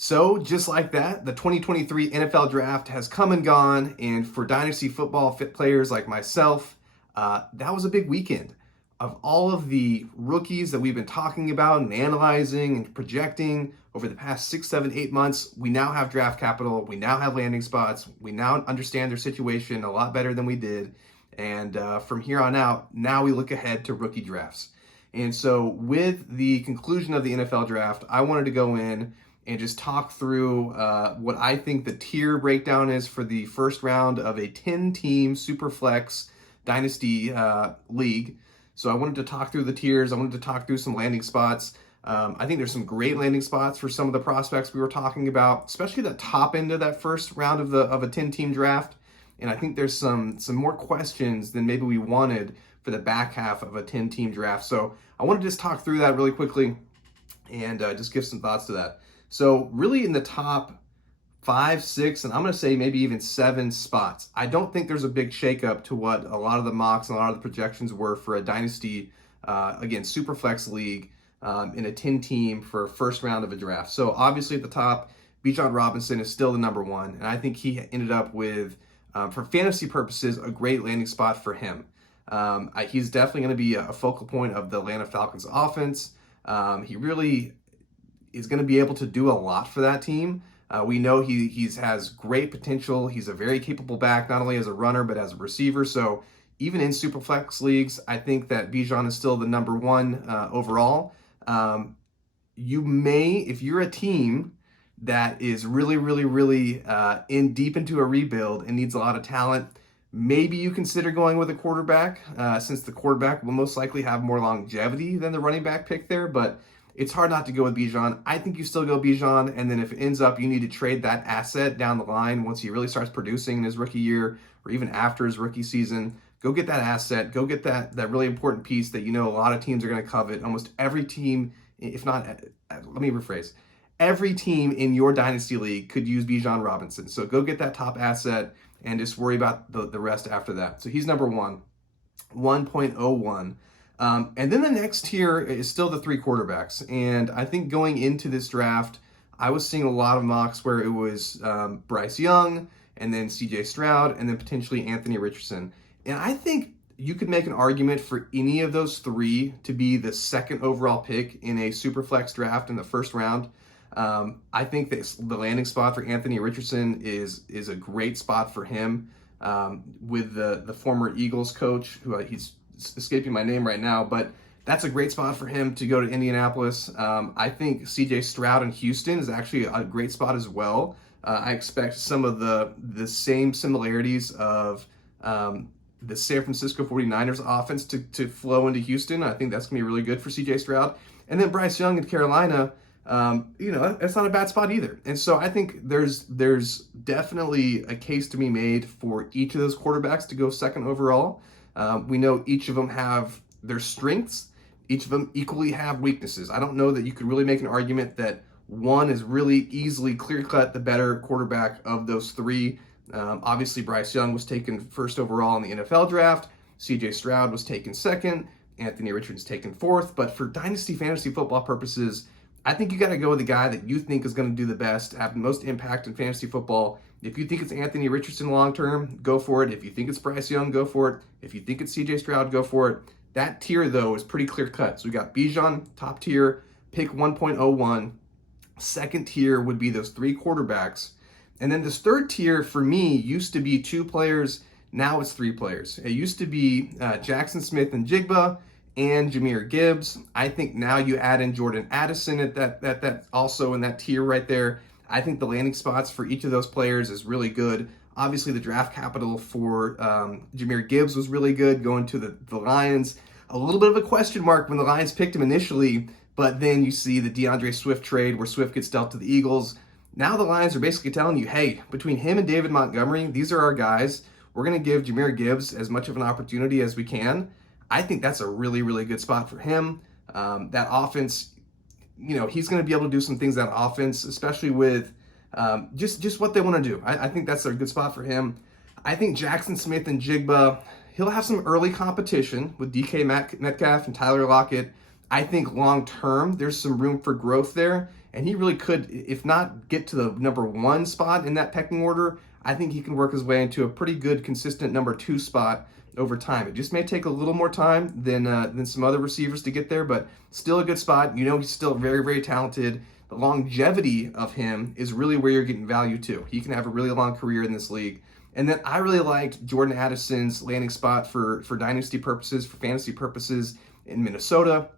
So, just like that, the 2023 NFL Draft has come and gone, and for Dynasty football fit players like myself, that was a big weekend. Of all of the rookies that we've been talking about and analyzing and projecting over the past 6, 7, 8 months, we now have draft capital, we now have landing spots, we now understand their situation a lot better than we did, and from here on out, now we look ahead to rookie drafts. And so, with the conclusion of the NFL Draft, I wanted to go in and just talk through what I think the tier breakdown is for the first round of a 10-team Superflex Dynasty league. So I wanted to talk through the tiers. I wanted to talk through some landing spots. I think there's some great landing spots for some of the prospects we were talking about, especially the top end of that first round of a 10-team draft. And I think there's some more questions than maybe we wanted for the back half of a 10-team draft. So I want to just talk through that really quickly and just give some thoughts to that. So really in the top 5, 6, and I'm going to say maybe even 7 spots, I don't think there's a big shakeup to what a lot of the mocks and a lot of the projections were for a Dynasty, again, Superflex league in a 10-team for first round of a draft. So obviously at the top, Bijan Robinson is still the number one, and I think he ended up with, for fantasy purposes, a great landing spot for him. He's definitely going to be a focal point of the Atlanta Falcons offense. He really is going to be able to do a lot for that team. We know he has great potential. He's a very capable back, not only as a runner, but as a receiver. So even in Superflex leagues, I think that Bijan is still the number one overall. You may, if you're a team that is really in deep into a rebuild and needs a lot of talent, maybe you consider going with a quarterback, since the quarterback will most likely have more longevity than the running back pick there, but it's hard not to go with Bijan. I think you still go Bijan, and then if it ends up you need to trade that asset down the line once he really starts producing in his rookie year or even after his rookie season, go get that asset, go get that really important piece that you know a lot of teams are going to covet. Almost every team, if not, let me rephrase, every team in your Dynasty League could use Bijan Robinson. So go get that top asset and just worry about the rest after that. So he's number one, 1.01. And then the next tier is still the 3 quarterbacks. And I think going into this draft, I was seeing a lot of mocks where it was Bryce Young and then CJ Stroud and then potentially Anthony Richardson. And I think you could make an argument for any of those 3 to be the second overall pick in a Superflex draft in the first round. I think that the landing spot for Anthony Richardson is a great spot for him with the former Eagles coach, who he's escaping my name right now, but that's a great spot for him to go to Indianapolis. I think CJ Stroud in Houston is actually a great spot as well. I expect some of the same similarities of the San Francisco 49ers offense to flow into Houston. I think that's going to be really good for CJ Stroud. And then Bryce Young in Carolina, it's not a bad spot either. And so I think there's definitely a case to be made for each of those quarterbacks to go second overall. We know each of them have their strengths. Each of them equally have weaknesses. I don't know that you could really make an argument that one is really easily clear-cut the better quarterback of those 3. Obviously, Bryce Young was taken first overall in the NFL draft. CJ Stroud was taken second. Anthony Richardson taken 4th. But for Dynasty fantasy football purposes, I think you got to go with the guy that you think is going to do the best, have the most impact in fantasy football. If you think it's Anthony Richardson long-term, go for it. If you think it's Bryce Young, go for it. If you think it's CJ Stroud, go for it. That tier, though, is pretty clear-cut. So we got Bijan, top tier, pick 1.01. Second tier would be those 3 quarterbacks. And then this third tier, for me, used to be 2 players. Now it's 3 players. It used to be Jaxon, Smith-Njigba, and Jahmyr Gibbs. I think now you add in Jordan Addison at that also in that tier right there. I think the landing spots for each of those players is really good. Obviously, the draft capital for Jahmyr Gibbs was really good, going to the Lions. A little bit of a question mark when the Lions picked him initially, but then you see the DeAndre Swift trade where Swift gets dealt to the Eagles. Now the Lions are basically telling you, hey, between him and David Montgomery, these are our guys. We're going to give Jahmyr Gibbs as much of an opportunity as we can. I think that's a really good spot for him. That offense, he's going to be able to do some things that offense, especially with just what they want to do. I think that's a good spot for him. I think Jaxon, Smith-Njigba, he'll have some early competition with DK Metcalf and Tyler Lockett. I think long term, there's some room for growth there. and he really could, if not get to the number 1 spot in that pecking order, I think he can work his way into a pretty good, consistent number 2 spot over time. It just may take a little more time than some other receivers to get there, but still a good spot. He's still very, very talented. The longevity of him is really where you're getting value too. He can have a really long career in this league. And then I really liked Jordan Addison's landing spot for dynasty purposes, for fantasy purposes in Minnesota.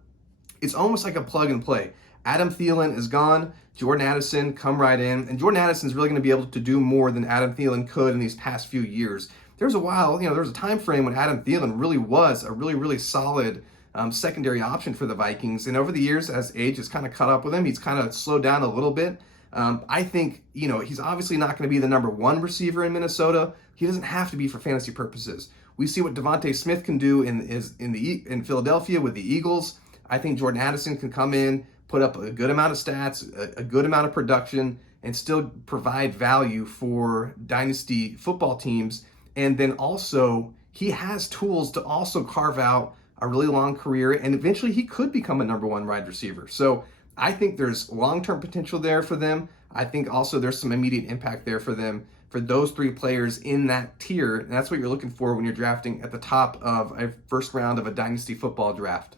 It's almost like a plug and play. Adam Thielen is gone. Jordan Addison, come right in. And Jordan Addison's really going to be able to do more than Adam Thielen could in these past few years. There was a while, there was a time frame when Adam Thielen really was a really, really solid secondary option for the Vikings. And over the years, as age has kind of caught up with him, he's kind of slowed down a little bit. I think, he's obviously not going to be the number 1 receiver in Minnesota. He doesn't have to be for fantasy purposes. We see what Devontae Smith can do in Philadelphia with the Eagles. I think Jordan Addison can come in, put up a good amount of stats, a good amount of production, and still provide value for dynasty football teams. And then also, he has tools to also carve out a really long career, and eventually he could become a number 1 wide receiver. So I think there's long-term potential there for them. I think also there's some immediate impact there for them, for those 3 players in that tier. And that's what you're looking for when you're drafting at the top of a first round of a dynasty football draft.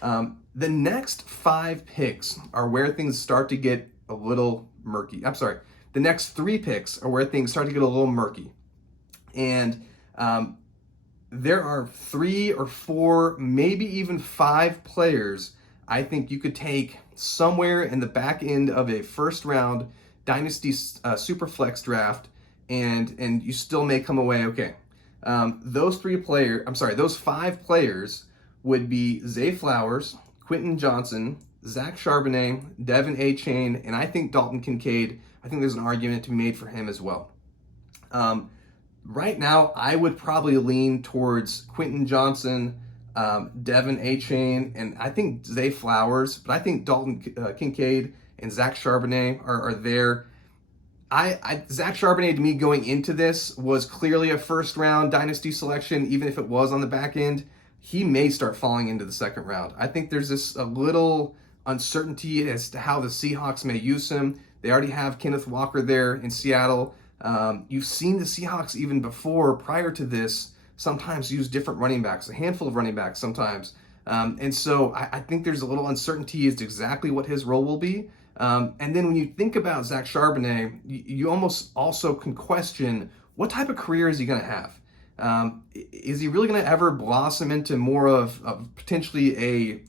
The next 5 picks are where things start to get a little murky. The next 3 picks are where things start to get a little murky. And there are 3 or 4, maybe even 5 players I think you could take somewhere in the back end of a first round Dynasty Superflex draft, and you still may come away okay. Those 5 players would be Zay Flowers, Quentin Johnston, Zach Charbonnet, Devon Achane, and I think Dalton Kincaid. I think there's an argument to be made for him as well. Right now, I would probably lean towards Quentin Johnston, Devon Achane, and I think Zay Flowers, but I think Dalton Kincaid and Zach Charbonnet are there. Zach Charbonnet, to me, going into this, was clearly a first-round dynasty selection, even if it was on the back end. He may start falling into the second round. I think there's a little uncertainty as to how the Seahawks may use him. They already have Kenneth Walker there in Seattle. You've seen the Seahawks even before, prior to this, sometimes use different running backs, a handful of running backs sometimes. And so I think there's a little uncertainty as to exactly what his role will be. And then when you think about Zach Charbonnet, you almost also can question, what type of career is he going to have? Is he really going to ever blossom into more of potentially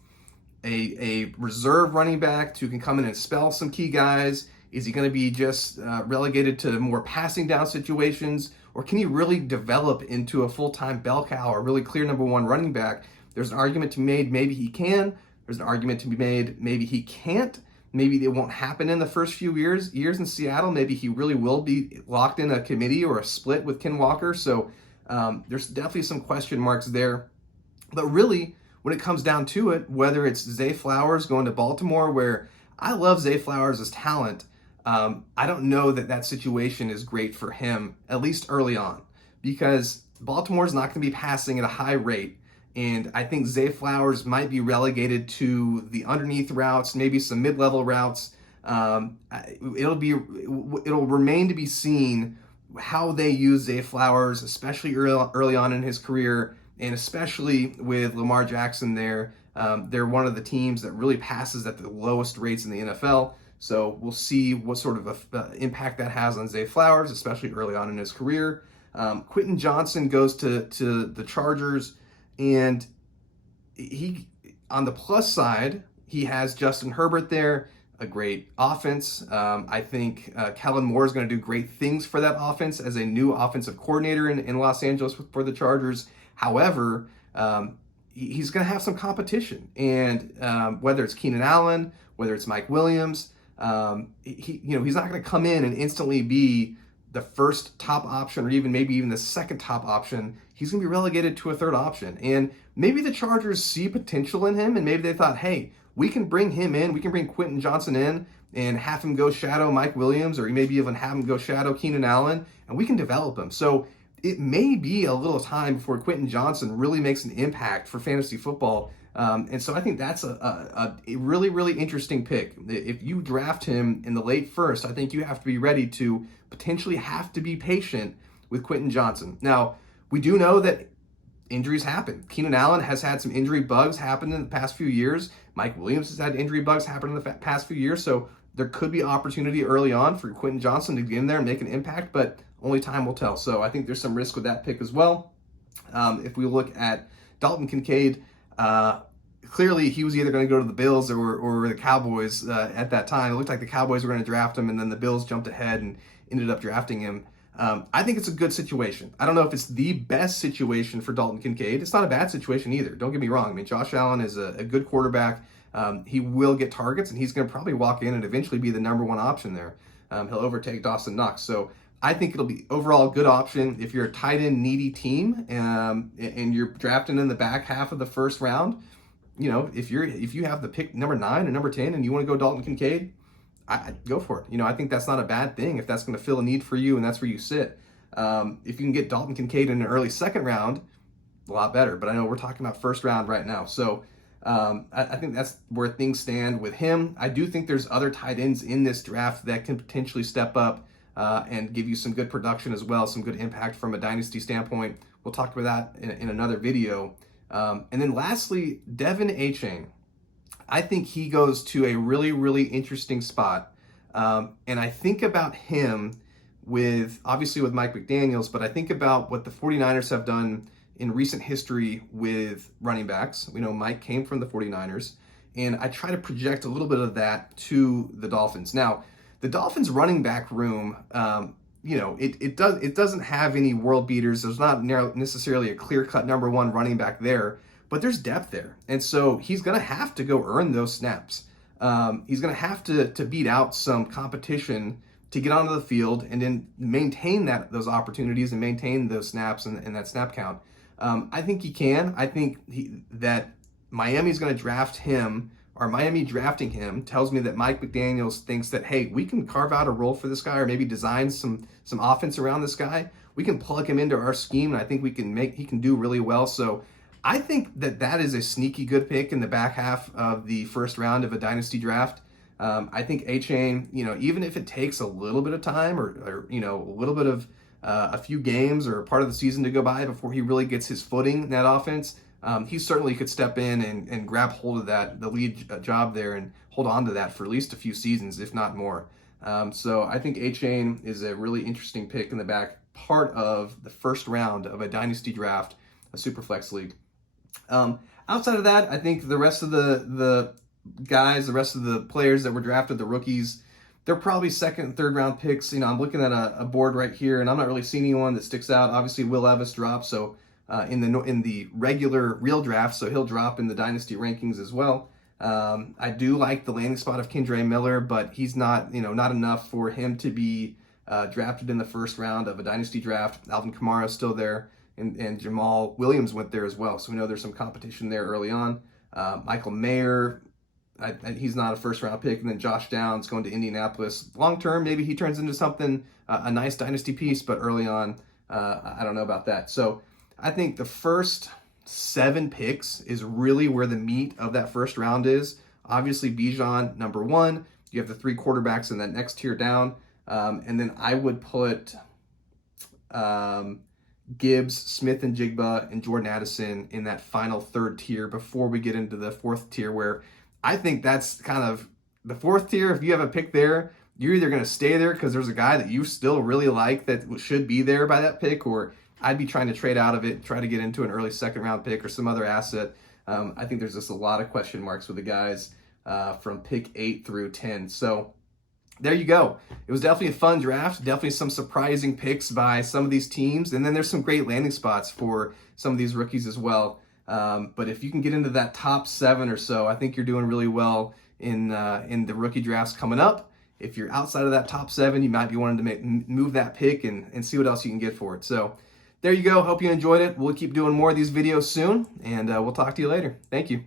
a reserve running back who can come in and spell some key guys? Is he going to be just relegated to more passing down situations? Or can he really develop into a full-time bell cow, or really clear number 1 running back? There's an argument to be made, maybe he can. There's an argument to be made, maybe he can't. Maybe it won't happen in the first few years in Seattle. Maybe he really will be locked in a committee or a split with Ken Walker. So there's definitely some question marks there. But really, when it comes down to it, whether it's Zay Flowers going to Baltimore, where I love Zay Flowers' talent, I don't know that situation is great for him, at least early on, because Baltimore's not going to be passing at a high rate. And I think Zay Flowers might be relegated to the underneath routes, maybe some mid-level routes. It'll remain to be seen how they use Zay Flowers, especially early on in his career, and especially with Lamar Jackson there. They're one of the teams that really passes at the lowest rates in the NFL. So we'll see what sort of impact that has on Zay Flowers, especially early on in his career. Quentin Johnston goes to the Chargers, and he, on the plus side, he has Justin Herbert there, a great offense. I think Kellen Moore is going to do great things for that offense as a new offensive coordinator in Los Angeles for the Chargers. However, he's going to have some competition, and whether it's Keenan Allen, whether it's Mike Williams, he's not going to come in and instantly be the first top option, or maybe even the second top option. He's going to be relegated to a third option. And maybe the Chargers see potential in him, and maybe they thought, hey, we can bring him in, we can bring Quentin Johnston in and have him go shadow Mike Williams, or maybe even have him go shadow Keenan Allen, and we can develop him. So it may be a little time before Quentin Johnston really makes an impact for fantasy football And so I think that's a really, really interesting pick. If you draft him in the late first, I think you have to be ready to potentially have to be patient with Quentin Johnston. Now, we do know that injuries happen. Keenan Allen has had some injury bugs happen in the past few years. Mike Williams has had injury bugs happen in the past few years. So there could be opportunity early on for Quentin Johnston to get in there and make an impact, but only time will tell. So I think there's some risk with that pick as well. If we look at Dalton Kincaid, clearly he was either going to go to the Bills or the Cowboys at that time. It looked like the Cowboys were going to draft him, and then the Bills jumped ahead and ended up drafting him. I think it's a good situation. I don't know if it's the best situation for Dalton Kincaid. It's not a bad situation either. Don't get me wrong. I mean, Josh Allen is a good quarterback. He will get targets, and he's going to probably walk in and eventually be the number one option there. He'll overtake Dawson Knox. So I think it'll be overall a good option if you're a tight end needy team and you're drafting in the back half of the first round. You know, if you have the pick number 9 or number 10 and you want to go Dalton Kincaid, I go for it. You know, I think that's not a bad thing if that's going to fill a need for you and that's where you sit. If you can get Dalton Kincaid in an early second round, a lot better. But I know we're talking about first round right now. So I think that's where things stand with him. I do think there's other tight ends in this draft that can potentially step up and give you some good production as well, some good impact from a dynasty standpoint. We'll talk about that in another video. And then lastly, Devon Achane. I think he goes to a really, really interesting spot. And I think about him obviously with Mike McDaniels, but I think about what the 49ers have done in recent history with running backs. We know Mike came from the 49ers, and I try to project a little bit of that to the Dolphins. Now, the Dolphins running back room, you know, it doesn't have any world beaters. There's not necessarily a clear-cut number one running back there, but there's depth there. And so he's going to have to go earn those snaps. He's going to have to beat out some competition to get onto the field and then maintain those opportunities and maintain those snaps and that snap count. I think he can. I think that Miami's going to draft him, or Miami drafting him tells me that Mike McDaniels thinks that, hey, we can carve out a role for this guy or maybe design some offense around this guy. We can plug him into our scheme, and I think he can do really well. So I think that is a sneaky good pick in the back half of the first round of a dynasty draft. I think Achane, you know, even if it takes a little bit of time or you know, a little bit of a few games or a part of the season to go by before he really gets his footing in that offense, he certainly could step in and grab hold of the lead job there and hold on to that for at least a few seasons, if not more. So I think Achane is a really interesting pick in the back part of the first round of a dynasty draft, a Superflex league. Outside of that, I think the rest of the guys, the rest of the players that were drafted, the rookies, they're probably second and third round picks. You know, I'm looking at a board right here, and I'm not really seeing anyone that sticks out. Obviously, Will Levis dropped, so in the regular real draft, so he'll drop in the dynasty rankings as well. I do like the landing spot of Kendre Miller, but he's not enough for him to be drafted in the first round of a dynasty draft. Alvin Kamara is still there, and Jamal Williams went there as well, so we know there's some competition there early on. Michael Mayer, he's not a first-round pick. And then Josh Downs going to Indianapolis. Long-term, maybe he turns into something, a nice dynasty piece, but early on, I don't know about that. So I think the first 7 picks is really where the meat of that first round is. Obviously, Bijan, number 1. You have the 3 quarterbacks in that next tier down. And then I would put Gibbs, Smith-Njigba, and Jordan Addison in that final 3rd tier before we get into the 4th tier, where I think that's kind of the 4th tier. If you have a pick there, you're either going to stay there because there's a guy that you still really like that should be there by that pick, or I'd be trying to trade out of it, try to get into an early second-round pick or some other asset. I think there's just a lot of question marks with the guys from pick 8 through 10. So there you go. It was definitely a fun draft, definitely some surprising picks by some of these teams, and then there's some great landing spots for some of these rookies as well. But if you can get into that top 7 or so, I think you're doing really well in the rookie drafts coming up. If you're outside of that top 7, you might be wanting to move that pick and see what else you can get for it. So there you go. Hope you enjoyed it. We'll keep doing more of these videos soon, and we'll talk to you later. Thank you.